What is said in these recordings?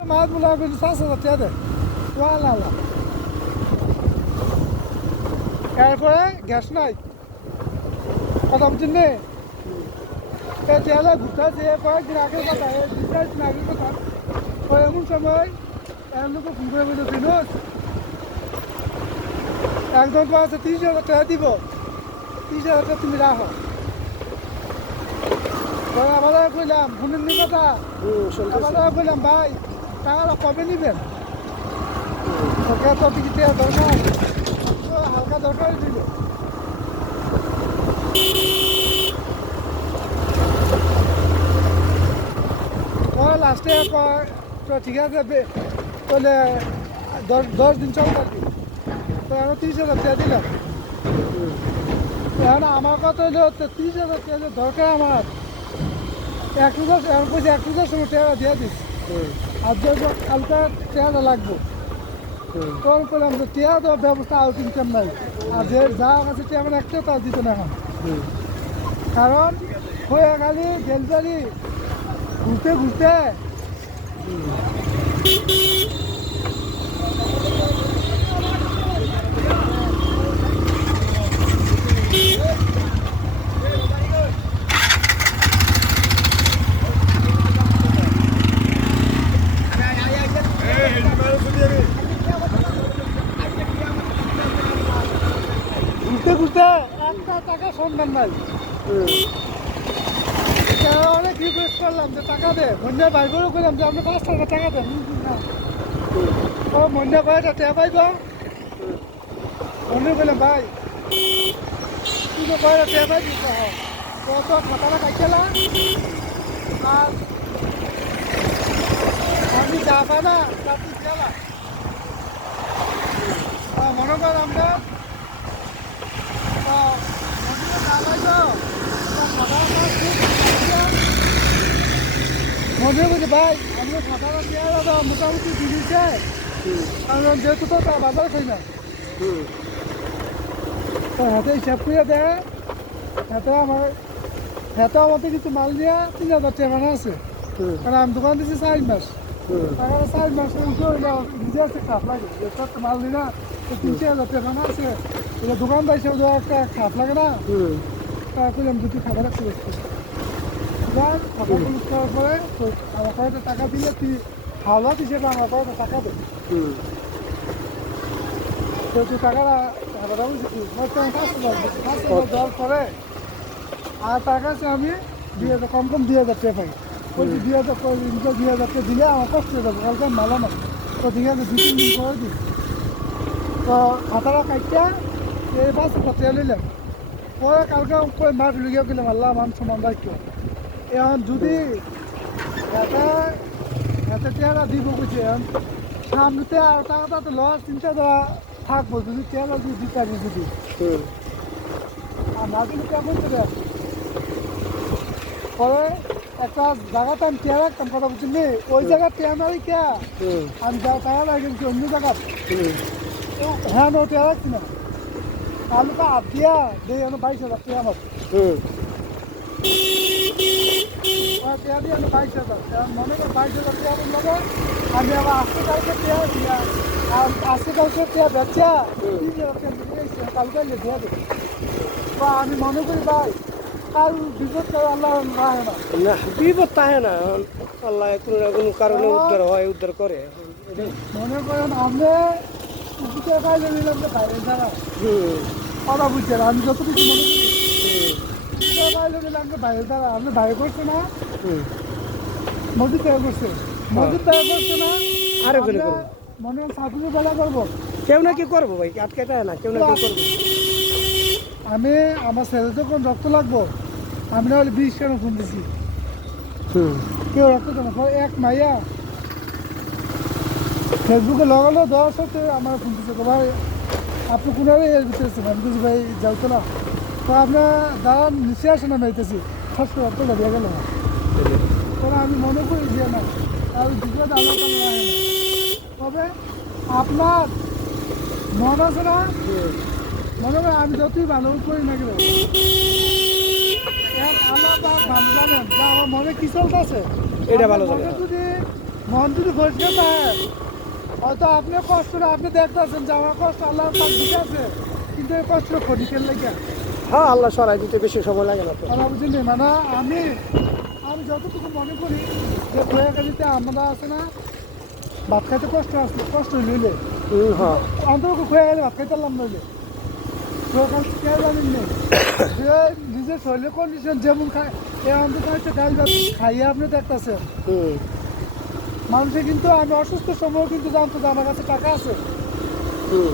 মাছ বলে কিন্তু 5,000 টাকা দেয় ওয়ালা এরপরে গ্যাস নাই কথা বুঝছেন নে তেলে ঘুরতে যে কয়েকদিন আগের কথা 2-4 দিন আগের কথা ওই এমন সময় লোক ফোন করে বলতে ফিনোজ একদম আছে 30,000 টাকা দিব 30,000 টাকা তুমি রাখো আবার কইলাম শুনেন নি কথা আবার কইলাম ভাই টাকাটা কবে নিবেন ওকে তো টিকিট দরকার হালকা দরকার দিল লাস্টে তো ঠিক আছে বলে 10 দিন চল আর কি তো আমি 30,000 টাকা দিলাম এখন আমার কথা হলো 30,000 টাকা দরকার আমার 1,000 সময় টাকা দিয়ে দিস আর কালকে টাকাটা লাগবো তখন করলাম যে টিয়া দেওয়ার ব্যবস্থা আউট ইনকাম নাই আর যে যা আছে টিয়া মানে একটা তাও দিত না এখন কারণ হয়ে গেলি ডেলিভারি ঘুরতে ঘুরতে ঘুরতে ঘুরতে একটা টাকা সন্ধান নাই অনেক রিকোয়েস্ট করলাম যে টাকা দে মন্দির ভাই করে করলাম যে আপনি 5 টাকা দেন ও মন্দির ভাইটা টাকা পাইব মন্দির বললাম ভাই তুই তো ভাইটা টাকা পাই দিতে হয় তো খাতাটা কাটছিলাম আর আমি যা পাবা তা তুই দিলাম মনে কর আমরা মনে বলছি ভাই আমরা সাঁতার পেয়ারা মোটামুটি দিদিছে কারণ যেহেতু তো বাজার খাই না হাতে হিসাব করে দেয় হাতে আমাদের কিছু মাল নিয়ে 3,000 টাকা বানা আছে কারণ আমি দোকান দিচ্ছি 4 মাস 4 মাস নিজে আছে খাপ লাগে মাল দিই না 3,000 টাকা বানা আছে দোকানদার হিসেবে একটা খাপ লাগে না করলাম দুটি খাবার একটা খাবার ইউজ করার পরে তো আমার কয়েকটা টাকা দিলে তুই হাওলা হিসেবে আমার কয়েকটা টাকা দেবে তো তুই টাকাটা খাবারটা বুঝছি 5,000 দেওয়ার পরে আর তার কাছে আমি 2,000 কম 2,000 টাকা পাই বলছি 2,000 টাকা দিলে আমার কষ্ট হয়ে যাবে কালকে মালা না তো ঠিক আছে 2-3 দিন করে দিই তো খাতাটা কাটটা এই 5,000 টাকা নিলাম পরে কালকে মাছ লুকিয়ে গেলাম আল্লাহ মান সমান দায়িত্ব এখন যদি হাতে টেয়ারা দিব বুঝছি সামনেতে আর টাকাটা তো লস চিন্তা দেওয়া থাকবো যদি টেয়ারা যদি দিতে পারি যদি আর না দিলে কেমন দেবে পরে একটা জায়গাতে আমি টেয়ার রাখতাম কথা বলছি নি ওই জায়গায় টেয়ার মারি কে আমি যা টাকা লাগে অন্য জায়গা হ্যাঁ নো টেয়ার রাখছি না তালুকা হাত দিয়া দিয়ে 22,000 টাকা আমার টাকা দিয়ে 22,000 মনে কর 22,000 টাকা নেবো আমি আবার আজকে কালকে টাকা বেচা 3,000 টাকা কালকে দিয়ে দেবো তো আমি মনে করি ভাই কাল বিপদ করে আল্লাহ রাখে না বিপদ থাকে না আল্লাহ কোনো না কোনো কারণে উদ্ধার করে মনে করেন আমরা বাইরে নিলাম যে বাইরে যারা কথা বুঝছেন আমি যত কিছু মনে করি বাইরে নিলাম যে বাইরে যারা আপনি বাইরে করছে না মসজিদ তৈরি করছে মসজিদ তৈরি করছে না আরে মনে হয় সাকুরি বেলা করবো কেউ না কি করবো ভাই আটকে যায় না কেউ না কেউ করবো আমি আমার ছেলে যখন রক্ত লাগবো আমি না হলে 20 কেন ফোন দিছি কেউ রক্ত দেবো এক মাইয়া ফেসবুকে লাগালো দেওয়ার সাথে আমার ফোন দিচ্ছে ভাই আপনি কোনো এর ভিতরে ছিলেন আমি কিছু ভাই যাইতো না তো আপনার দাঁড়ান নিচে আসে না মেয়েতেছি ফার্স্ট করে রক্তটা দিয়ে গেল তখন আমি মনে করি যে না আর দ্বিতীয় আল্লাহ রাখে না তবে আপনার মন আছে না মনে হয় আমি যতই ভালো করি না কেন আল্লাহ ভালো জানেন যে আমার মনে কি চলতেছে এটা ভালো মনে যদি মন যদি পরিষ্কার থাকে হয়তো আপনি কষ্টটা আপনি দেখতেছেন যে আমার কষ্ট আল্লাহ পাক দিকে আছে, কিন্তু এই কষ্ট ক্ষতিকের লেগে হ্যাঁ আল্লাহ সরাই দিতে বেশি সময় লাগে না তো। আমার বুঝলি মানে আমি আমি যতটুকু মনে করি যে খোয়া কালিতে আমরা আছে না ভাত খাইতে কষ্ট আসলে কষ্ট লইলে হ্যাঁ অন্তত খোয়া গেলে ভাত খাইতে পারলাম নইলে খোয়া কাল কে জানেন নেই যে নিজের শরীরের কন্ডিশন যেমন খায় এই অন্তত হয়তো ডাল ভাত খাইয়ে আপনি দেখতেছেন হুম মানুষে কিন্তু আমি অসুস্থ সময় কিন্তু জানতো যে আমার কাছে টাকা আছে হুম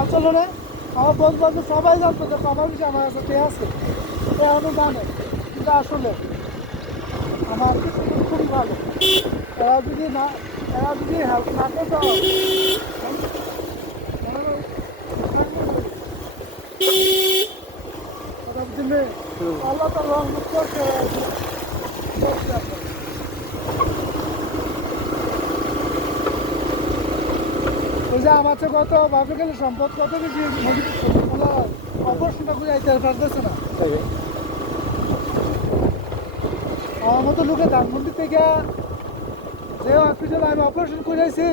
আসলে না আমার বন্ধু বান্ধব সবাই জানতো যে বাবার বিষয়ে আমার কাছে কে আছে এখনো জানে কিন্তু আসলে আমার খুবই ভালো এরা যদি হেল্প না করতো কথা বুঝলে আল্লাহ তার রহমত করছে ওই যে আমার তো কত ভাবে গেলে সম্পদ কত বেশি অপারেশনটা করে আইতে পারতেছে না তাই আমার মতো লোকে ধানমন্ডি থেকে যে হসপিটালে আমি অপারেশন করেছি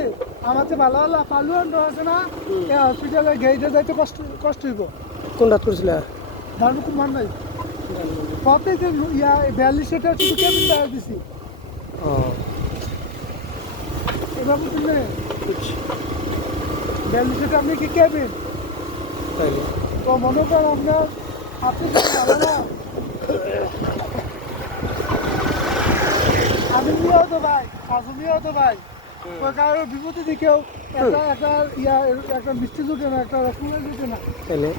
আমার যে ভালো ভালো পালু আছে না এই হসপিটালে গেইটে যাইতে কষ্ট হইব কোন রাত করছিল? ধানমন্ডি খুব মান নাই প্রত্যেক ইয়া 42টা শুধু কেবিন দেওয়া দিছি ও এবার বুঝলে 42টা আপনি কি কেবিন তাই তো মনে করেন আপনার আপনি যদি ভালো না আমি নিয়েও তো ভাই কাজু নিয়েও তো ভাই ওই কারোর বিপত্তি দিকেও একটা একটা মিষ্টি জুটে না একটা রসগোল্লা জুটে না তাহলে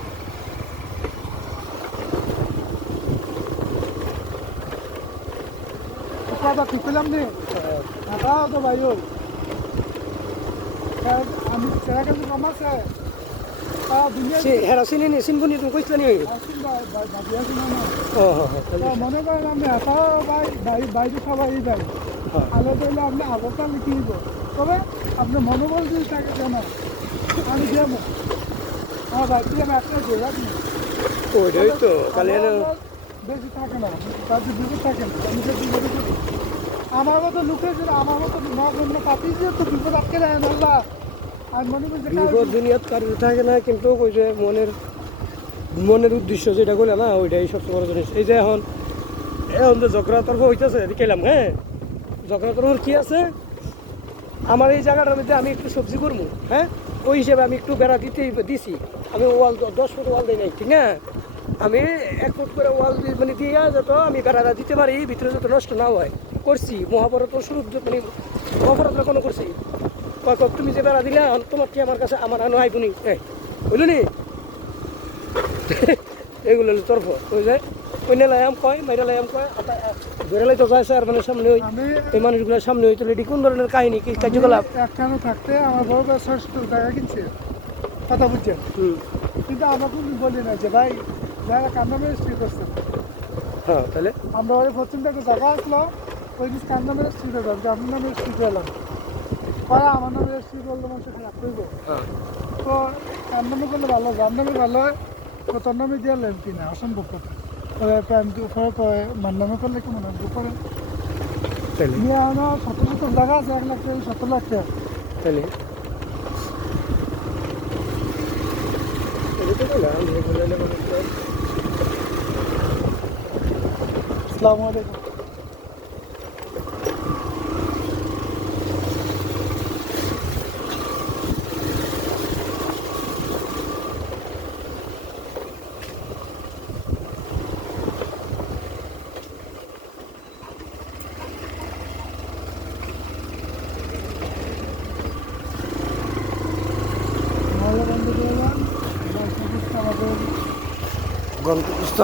কথা ঠিক পেলাম নে তাও তো ভাই ওই আমি সেরা কিন্তু কমাচ্ছে দুনিয়া হেরা চিনি নি চিনবনি তুমি কইছিল নি? আসুন ভাই ভাবি আসুন না ও হ্যাঁ তো মনে করেন আপনি এটাও ভাই বাইরে সবাই ভাই আলাদা হলে আপনি আগরটা লিখে দিব তবে আপনার মনোবল যদি থাকে কেন আমি যাবো আমার ভাই তুই আমি একটা দিয়ে রাখি ওইটাই তো তাহলে বেশি থাকে না তার যে বিপদ থাকে না আমি যে বিপদ করি আমার মতো লোকের জন্য আমার মতো নগণ্য পাতি যে তো বিপদ আটকে দেয় না আল্লাহ আমি মনে করি যে বিপদ দুনিয়াত কারোর থাকে না, কিন্তু ওই যে মনের উদ্দেশ্য যেটা করলে না ওইটাই সবচেয়ে বড় জিনিস। এই যে এখন যে ঝগড়া তর্ক হইতেছে দেখলাম, হ্যাঁ ঝগড়া তর্ক কি আছে, আমার এই জায়গাটার মধ্যে আমি একটু সবজি করবো, হ্যাঁ ওই হিসেবে আমি একটু বেড়া দিছি, আমি ওয়াল 10 ফুট ওয়াল দিই নাই, ঠিক না, আমি 1 ফুট করে ওয়াল মানে দিয়ে যত আমি বেড়াটা দিতে পারি ভিতরে যত নষ্ট না হয় করছি। মহাভারত শুরু মানে মহাভারত কোনো করছি তুমি যে বেড়া দিলে তোমার কি আমার কাছে আমার আনো আইবুনি বুঝলি নি এগুলো হলো তর্ক। ওই যে ওই নেলাম কয় মাইরা লাইম কয় ধরে লাই তো যাইছে আর মানে সামনে ওই এই মানুষগুলোর সামনে হইতো এটি কোন ধরনের কাহিনী কি কার্যকলাপ? একখানে থাকতে আমার বড় ভাই 600 টাকা কিনছে কথা বুঝছেন, কিন্তু আমরা কিন্তু বলি না যে ভাই যারা কান্না মেরে স্ত্রী করছে হ্যাঁ তাহলে আমরা ওই পশ্চিম থেকে জায়গা আসলো ওই জিনিস কান্না মেরে স্ত্রী করলাম যে আপনার নামে স্ত্রী করলাম পরে আমার নামে স্ত্রী করলে মানুষের খারাপ করবো তো তার নামে করলে ভালো, যার নামে ভালো হয় তো তোর নামে দিয়ে লেন কিনা অসম্ভব কথা উপরে মান নামে করলে কি মনে হয় উপরে তাহলে নিয়ে আমার 17 জায়গা আছে 1 লাখ টাকা 17 লাখ টাকা তাহলে আসসালামু আলাইকুম। ভালো বন্ধু আমাদের গন্তব্য